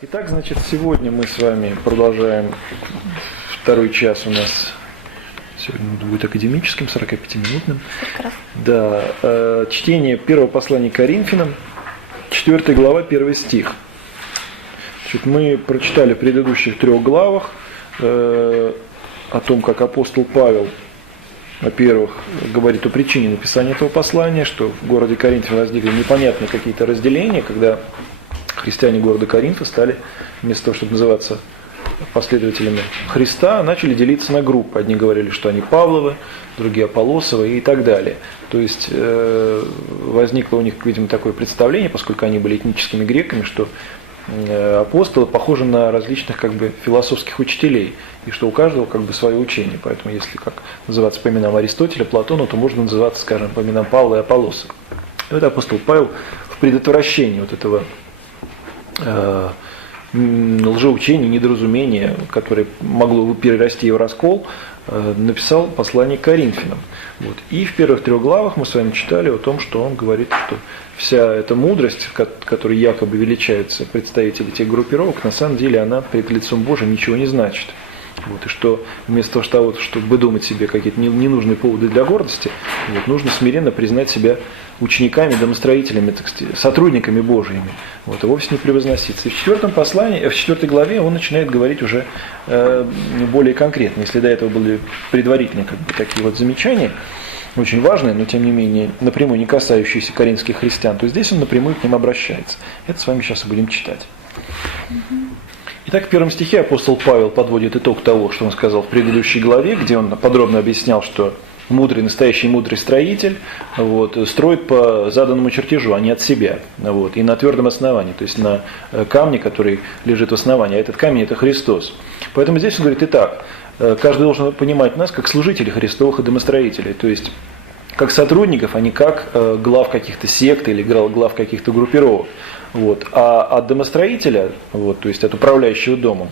Итак, значит, сегодня мы с вами продолжаем второй час у нас. Сегодня будет академическим, 45-минутным. Да, чтение первого послания к Коринфянам, 4 глава, 1 стих. Значит, мы прочитали в предыдущих 3 главах о том, как апостол Павел, во-первых, говорит о причине написания этого послания, что в городе Коринфе возникли непонятные какие-то разделения, когда христиане города Коринфа стали, вместо того, чтобы называться последователями Христа, начали делиться на группы. Одни говорили, что они Павловы, другие Аполлосовы и так далее. То есть возникло у них, видимо, такое представление, поскольку они были этническими греками, что апостолы похожи на различных философских учителей, и что у каждого свое учение. Поэтому если называться по именам Аристотеля, Платона, то можно называться, скажем, по именам Павла и Аполлоса. И вот апостол Павел в предотвращении вот этого лжеучения, недоразумения, которое могло перерасти в раскол, написал послание к Коринфянам. Вот. И в первых 3 главах мы с вами читали о том, что он говорит, что вся эта мудрость, которой якобы величаются представители тех группировок, на самом деле она перед лицом Божьим ничего не значит. Вот. И что вместо того, чтобы думать себе какие-то ненужные поводы для гордости, нужно смиренно признать себя учениками, домостроителями, так сказать, сотрудниками Божьими, и вовсе не превозноситься. И в 4 послании, в 4 главе он начинает говорить уже более конкретно. Если до этого были предварительные такие замечания, очень важные, но тем не менее напрямую не касающиеся коринфских христиан, то здесь он напрямую к ним обращается. Это с вами сейчас и будем читать. Итак, в 1 стихе апостол Павел подводит итог того, что он сказал в предыдущей главе, где он подробно объяснял, что настоящий мудрый строитель строит по заданному чертежу, а не от себя, и на твердом основании, то есть на камне, который лежит в основании, а этот камень – это Христос. Поэтому здесь он говорит: итак, каждый должен понимать нас как служителей Христовых и домостроителей, то есть как сотрудников, а не как глав каких-то сект или глав каких-то группировок. А от домостроителя, то есть от управляющего домом,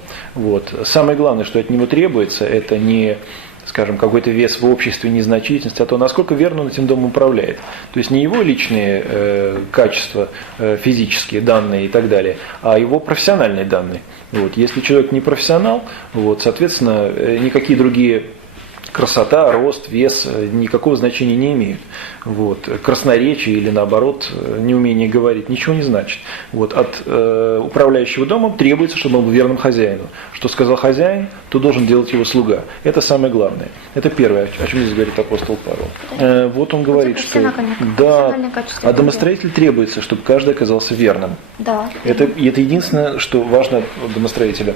самое главное, что от него требуется, это не, скажем, какой-то вес в обществе, незначительность, а то, насколько верно он этим домом управляет. То есть не его личные качества, физические данные и так далее, а его профессиональные данные. Если человек не профессионал, соответственно, никакие другие красота, рост, вес никакого значения не имеют. Красноречие или наоборот неумение говорить ничего не значит. От управляющего домом требуется, чтобы он был верным хозяину. Что сказал хозяин, то должен делать его слуга. Это самое главное. Это первое, о чем здесь говорит апостол Павел. Он говорит, что от домостроителя требуется, чтобы каждый оказался верным. Да. Это единственное, что важно от домостроителя.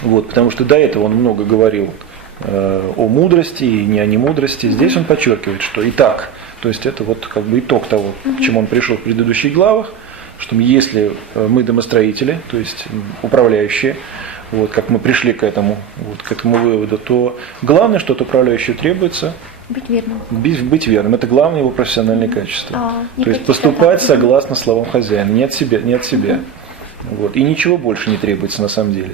Потому что до этого он много говорил о мудрости и не о немудрости. Здесь он подчеркивает, что и так, то есть это итог того, к чему он пришел в предыдущих главах, что если мы домостроители, то есть управляющие, как мы пришли к этому выводу, то главное, что от управляющего требуется быть верным. Быть верным. Это главное его профессиональное качество. То есть поступать согласно словам хозяина, не от себя. И ничего больше не требуется на самом деле.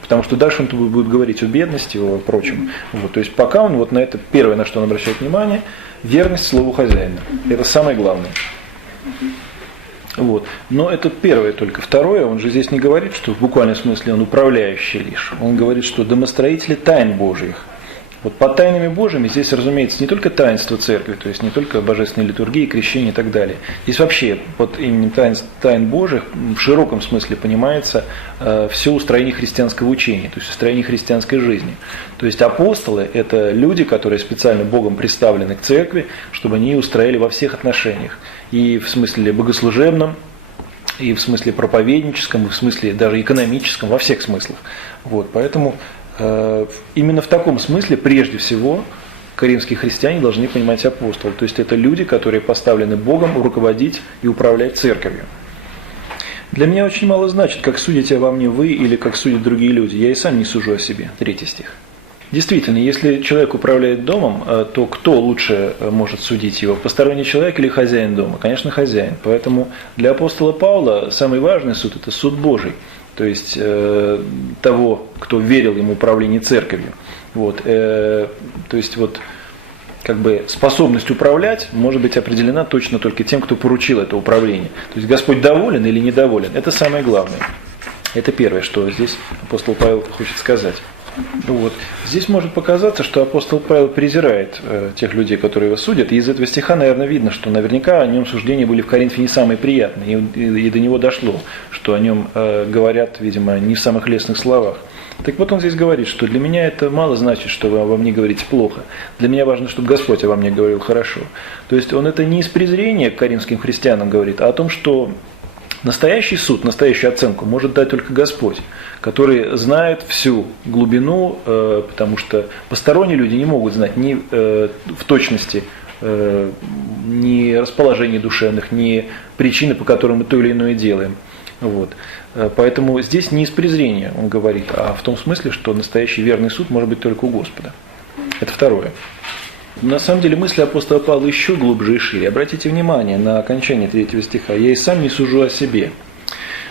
Потому что дальше он будет говорить о бедности и о прочем. То есть пока он на это, первое, на что он обращает внимание, верность слову хозяина. Это самое главное. Но это первое только. Второе, он же здесь не говорит, что в буквальном смысле он управляющий лишь. Он говорит, что домостроители тайн Божьих. Под тайнами Божьими здесь, разумеется, не только таинство церкви, то есть не только божественной литургии, крещение и так далее. Здесь вообще под именем тайн Божьих в широком смысле понимается все устроение христианского учения, то есть устроение христианской жизни. То есть апостолы – это люди, которые специально Богом представлены к церкви, чтобы они устроили во всех отношениях. И в смысле богослужебном, и в смысле проповедническом, и в смысле даже экономическом, во всех смыслах. Поэтому именно в таком смысле, прежде всего, коринфские христиане должны понимать апостолов. То есть это люди, которые поставлены Богом руководить и управлять церковью. Для меня очень мало значит, как судите обо мне вы или как судят другие люди. Я и сам не сужу о себе. 3 стих. Действительно, если человек управляет домом, то кто лучше может судить его? Посторонний человек или хозяин дома? Конечно, хозяин. Поэтому для апостола Павла самый важный суд – это суд Божий. То есть того, кто верил ему управление церковью. То есть способность управлять может быть определена точно только тем, кто поручил это управление. То есть Господь доволен или недоволен. Это самое главное. Это первое, что здесь апостол Павел хочет сказать. Вот. Здесь может показаться, что апостол Павел презирает тех людей, которые его судят. И из этого стиха, наверное, видно, что наверняка о нем суждения были в Коринфе не самые приятные. И до него дошло, что о нем говорят, видимо, не в самых лестных словах. Так вот он здесь говорит, что для меня это мало значит, что вы обо мне говорите плохо. Для меня важно, чтобы Господь обо мне говорил хорошо. То есть он это не из презрения к коринфским христианам говорит, а о том, что настоящий суд, настоящую оценку может дать только Господь, который знает всю глубину, потому что посторонние люди не могут знать ни в точности ни расположение душевных, ни причины, по которым мы то или иное делаем. Вот. Поэтому здесь не из презрения он говорит, а в том смысле, что настоящий верный суд может быть только у Господа. Это второе. На самом деле мысли апостола Павла еще глубже и шире. Обратите внимание на окончание 3 стиха. «Я и сам не сужу о себе».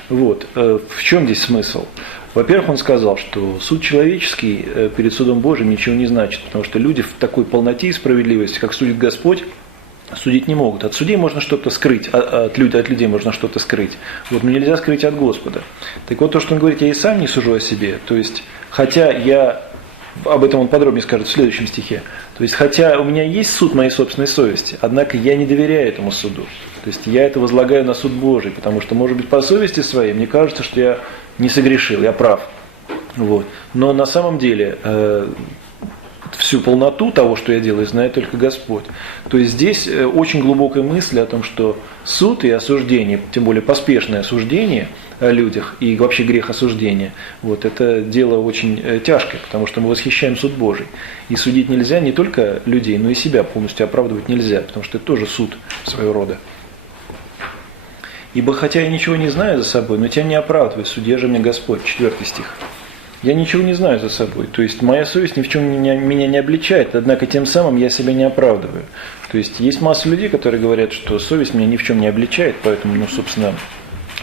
Вот. В чем здесь смысл? Во-первых, он сказал, что суд человеческий перед судом Божьим ничего не значит, потому что люди в такой полноте и справедливости, как судит Господь, судить не могут. От судей можно что-то скрыть, от людей можно что-то скрыть. Вот, но нельзя скрыть от Господа. Так вот, то, что он говорит, я и сам не сужу о себе, то есть, хотя я, об этом он подробнее скажет в следующем стихе, то есть, хотя у меня есть суд моей собственной совести, однако я не доверяю этому суду. То есть, я это возлагаю на суд Божий, потому что, может быть, по совести своей мне кажется, что я не согрешил, я прав. Вот. Но на самом деле всю полноту того, что я делаю, знает только Господь. То есть здесь очень глубокая мысль о том, что суд и осуждение, тем более поспешное осуждение о людях и вообще грех осуждения, вот, это дело очень тяжкое, потому что мы восхищаем суд Божий. И судить нельзя не только людей, но и себя полностью оправдывать нельзя, потому что это тоже суд своего рода. «Ибо хотя я ничего не знаю за собой, но тем не оправдываю, судья же мне Господь». 4 стих. Я ничего не знаю за собой, то есть моя совесть ни в чем меня не обличает, однако тем самым я себя не оправдываю. То есть есть масса людей, которые говорят, что совесть меня ни в чем не обличает, поэтому, собственно,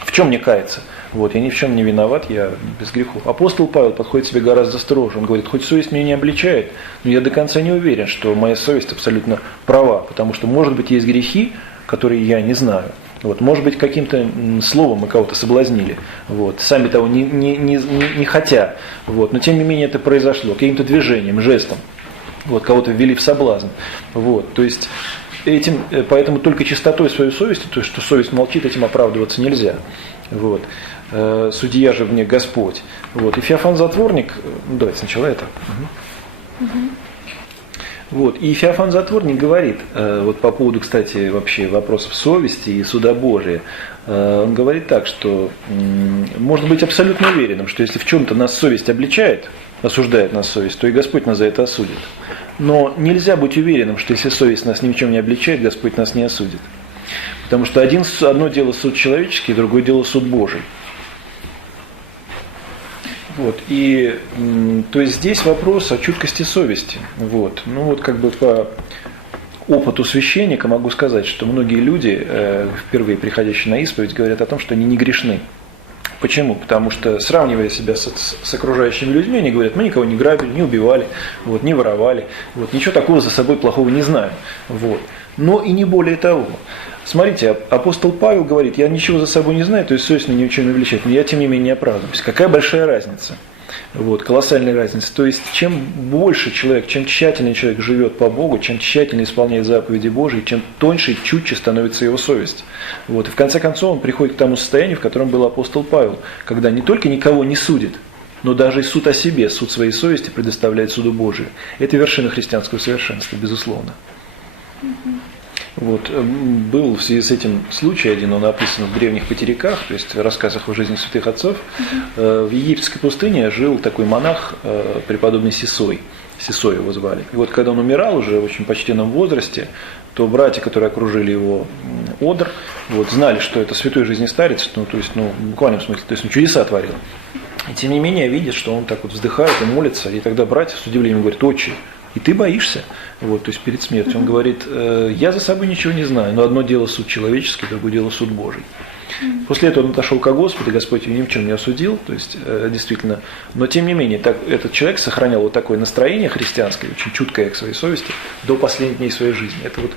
в чем мне каяться? Вот, я ни в чем не виноват, я без грехов. Апостол Павел подходит к себе гораздо строже. Он говорит, хоть совесть меня не обличает, но я до конца не уверен, что моя совесть абсолютно права, потому что, может быть, есть грехи, которые я не знаю. Вот, может быть, каким-то словом мы кого-то соблазнили, вот, сами того не хотя, вот, но тем не менее это произошло, каким-то движением, жестом, вот, кого-то ввели в соблазн. Вот, то есть, поэтому только чистотой своей совести, то есть, что совесть молчит, этим оправдываться нельзя. Вот. Судья же мне Господь. Вот. И Феофан Затворник, давайте сначала это. Вот. И Феофан Затворник говорит, вот по поводу, кстати, вообще вопросов совести и суда Божия, он говорит так, что можно быть абсолютно уверенным, что если в чем-то нас совесть обличает, осуждает нас совесть, то и Господь нас за это осудит. Но нельзя быть уверенным, что если совесть нас ни в чем не обличает, Господь нас не осудит. Потому что одно дело суд человеческий, другое дело суд Божий. Вот. И то есть здесь вопрос о чуткости совести. Вот. Ну вот как бы по опыту священника могу сказать, что многие люди, впервые приходящие на исповедь, говорят о том, что они не грешны. Почему? Потому что, сравнивая себя с окружающими людьми, они говорят, мы никого не грабили, не убивали, вот, не воровали, вот, ничего такого за собой плохого не знаем. Вот. Но и не более того. Смотрите, апостол Павел говорит, я ничего за собой не знаю, то есть совесть меня ни в чем не влечет, но я тем не менее не оправдываюсь. Какая большая разница? Вот, колоссальная разница. То есть, чем больше человек, чем тщательнее человек живет по Богу, чем тщательнее исполняет заповеди Божьи, чем тоньше и чутче становится его совесть. Вот, и в конце концов он приходит к тому состоянию, в котором был апостол Павел, когда не только никого не судит, но даже и суд о себе, суд своей совести предоставляет суду Божию. Это вершина христианского совершенства, безусловно. Вот, был в связи с этим случай один, он описан в древних потериках, то есть в рассказах о жизни святых отцов. В египетской пустыне жил такой монах, преподобный Сисой. Сисой его звали. И вот когда он умирал уже в очень почтенном возрасте, то братья, которые окружили его одр, вот, знали, что это святой жизни старец, то есть, в буквальном смысле, то есть он чудеса творил. И тем не менее видят, что он так вот вздыхает и молится, и тогда братья с удивлением говорят, отче, и ты боишься? Вот, то есть перед смертью. Он говорит, я за собой ничего не знаю, но одно дело суд человеческий, другое дело суд Божий. После этого он отошел ко Господу, и Господь его ни в чем не осудил, то есть действительно, но тем не менее этот человек сохранял вот такое настроение христианское, очень чуткое к своей совести, до последних дней своей жизни. Это вот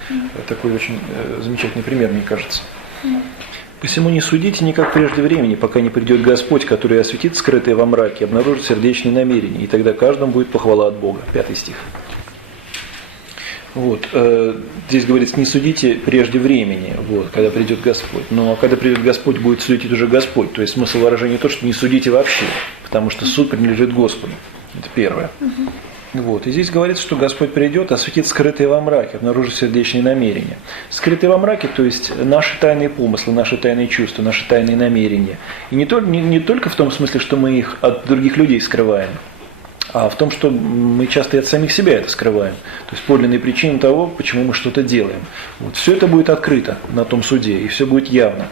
такой очень замечательный пример, мне кажется. Посему не судите никак прежде времени, пока не придет Господь, который осветит скрытое во мраке, обнаружит сердечные намерения, и тогда каждому будет похвала от Бога. 5 стих. Вот. Здесь говорится, не судите прежде времени, вот, когда придет Господь. Но когда придет Господь, будет судить уже Господь. То есть смысл выражения то, что не судите вообще, потому что суд принадлежит Господу. Это первое. Вот. И здесь говорится, что Господь придет, осветит скрытые во мраке, обнаружит сердечные намерения. Скрытые во мраке, то есть наши тайные помыслы, наши тайные чувства, наши тайные намерения. И не только в том смысле, что мы их от других людей скрываем, а в том, что мы часто и от самих себя это скрываем. То есть подлинные причины того, почему мы что-то делаем. Вот. Все это будет открыто на том суде, и все будет явно.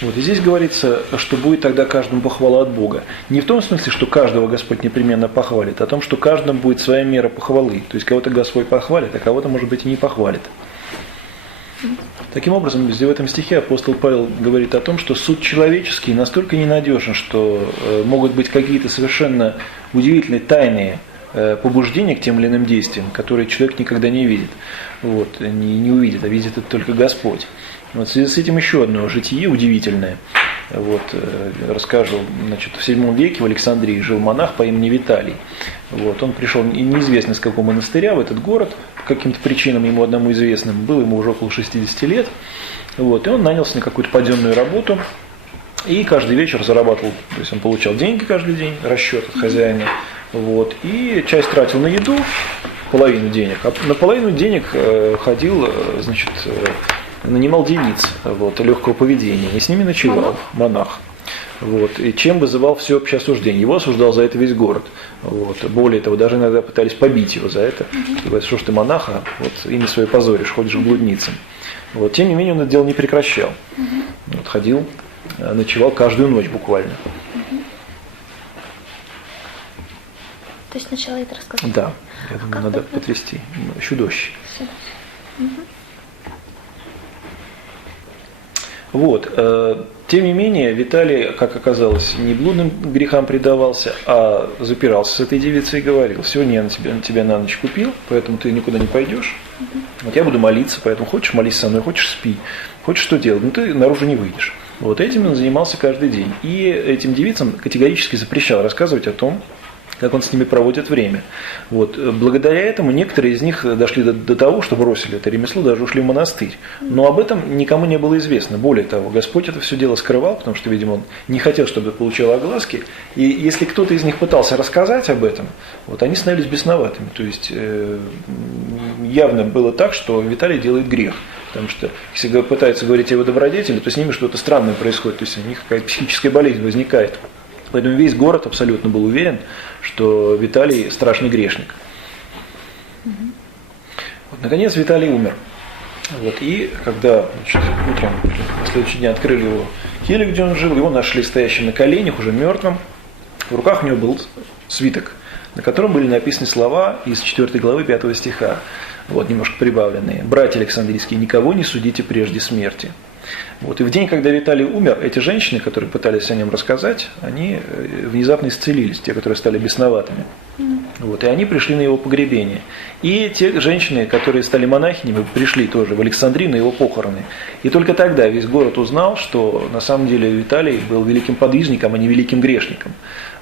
Вот. И здесь говорится, что будет тогда каждому похвала от Бога. Не в том смысле, что каждого Господь непременно похвалит, а в том, что каждому будет своя мера похвалы. То есть кого-то Господь похвалит, а кого-то, может быть, и не похвалит. Таким образом, в этом стихе апостол Павел говорит о том, что суд человеческий настолько ненадежен, что могут быть какие-то совершенно удивительные тайные побуждения к тем или иным действиям, которые человек никогда не видит, вот, не увидит, а видит это только Господь. Вот, в связи с этим еще одно житие удивительное. Вот, расскажу, значит, в VII веке в Александрии жил монах по имени Виталий. Вот, он пришел неизвестно из какого монастыря в этот город, по каким-то причинам ему одному известным, было ему уже около 60 лет. Вот, и он нанялся на какую-то паденную работу и каждый вечер зарабатывал, то есть он получал деньги каждый день, расчет от хозяина. Вот, и часть тратил на еду, половину денег, а на половину денег ходил, значит, нанимал девиц вот, легкого поведения, и с ними ночевал, монах. Вот, и чем вызывал всеобщее осуждение. Его осуждал за это весь город. Вот, более того, даже иногда пытались побить его за это. Говорят, что ж ты монаха, вот, имя свое позоришь, ходишь к блудницам. Вот, тем не менее, он это дело не прекращал. Вот, ходил, ночевал каждую ночь буквально. То есть сначала это рассказать? Да, я думаю, надо потрясти. Чудовище. Вот. Тем не менее, Виталий, как оказалось, не блудным грехам предавался, а запирался с этой девицей и говорил: сегодня я на тебя на ночь купил, поэтому ты никуда не пойдешь. Вот я буду молиться, поэтому хочешь молись со мной, хочешь спи, хочешь что делать, но ты наружу не выйдешь. Вот этим он занимался каждый день. И этим девицам категорически запрещал рассказывать о том, как он с ними проводит время. Вот. Благодаря этому некоторые из них дошли до того, что бросили это ремесло, даже ушли в монастырь. Но об этом никому не было известно. Более того, Господь это все дело скрывал, потому что, видимо, Он не хотел, чтобы это получило огласки. И если кто-то из них пытался рассказать об этом, вот, они становились бесноватыми. То есть явно было так, что Виталий делает грех. Потому что если пытаются говорить о его добродетели, то с ними что-то странное происходит. То есть у них какая-то психическая болезнь возникает. Поэтому весь город абсолютно был уверен, что Виталий страшный грешник. Вот, наконец Виталий умер. Вот, и когда, значит, утром на следующий день открыли его келью, где он жил, его нашли стоящим на коленях, уже мертвым. В руках у него был свиток, на котором были написаны слова из 4 главы 5 стиха, вот, немножко прибавленные. «Братья Александрийские, никого не судите прежде смерти». Вот. И в день, когда Виталий умер, эти женщины, которые пытались о нем рассказать, они внезапно исцелились, те, которые стали бесноватыми. Вот. И они пришли на его погребение. И те женщины, которые стали монахинями, пришли тоже в Александрию на его похороны. И только тогда весь город узнал, что на самом деле Виталий был великим подвижником, а не великим грешником.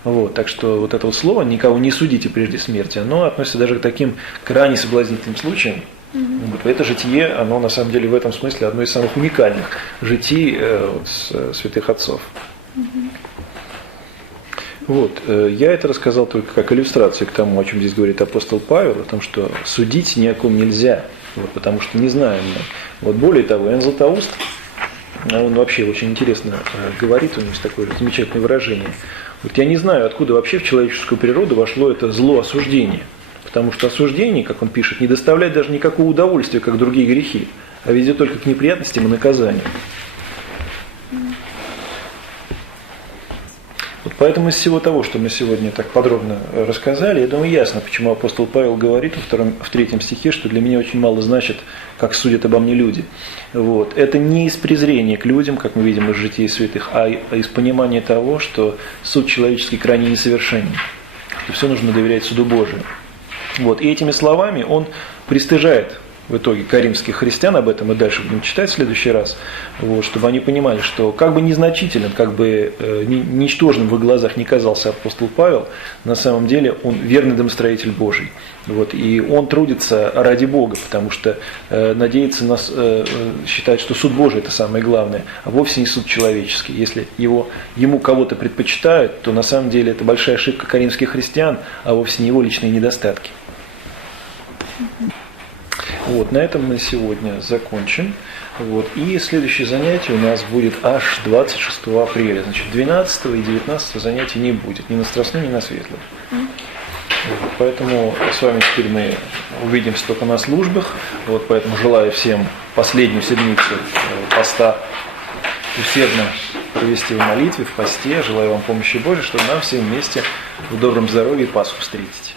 Вот. Так что вот это вот слово «никого не судите прежде смерти», оно относится даже к таким крайне соблазнительным случаям. Вот. Это житие, оно на самом деле в этом смысле одно из самых уникальных житий святых отцов. Вот. Я это рассказал только как иллюстрацию к тому, о чем здесь говорит апостол Павел, о том, что судить ни о ком нельзя, вот, потому что не знаем мы. Вот. Более того, Иоанн Златоуст, он вообще очень интересно говорит, у него есть такое замечательное выражение. Вот я не знаю, откуда вообще в человеческую природу вошло это зло осуждения. Потому что осуждение, как он пишет, не доставляет даже никакого удовольствия, как другие грехи, а ведет только к неприятностям и наказаниям. Вот поэтому из всего того, что мы сегодня так подробно рассказали, я думаю, ясно, почему апостол Павел говорит в 3 стихе, что для меня очень мало значит, как судят обо мне люди. Вот. Это не из презрения к людям, как мы видим из житий святых, а из понимания того, что суд человеческий крайне несовершенен, что все нужно доверять суду Божию. Вот. И этими словами он пристыжает в итоге каримских христиан, об этом мы дальше будем читать в следующий раз, вот, чтобы они понимали, что как бы незначительным, как бы ничтожным в их глазах не казался апостол Павел, на самом деле он верный домостроитель Божий. Вот, и он трудится ради Бога, потому что надеется считать, что суд Божий – это самое главное, а вовсе не суд человеческий. Если ему кого-то предпочитают, то на самом деле это большая ошибка каримских христиан, а вовсе не его личные недостатки. Вот, на этом мы сегодня закончим. Вот, и следующее занятие у нас будет аж 26 апреля. Значит, 12 и 19 занятий не будет, ни на Страстную, ни на Светлую. Вот, поэтому с вами теперь мы увидимся только на службах. Вот, поэтому желаю всем последнюю седмицу поста усердно провести в молитве, в посте. Желаю вам помощи Божией, чтобы нам всем вместе в добром здоровье Пасху встретить.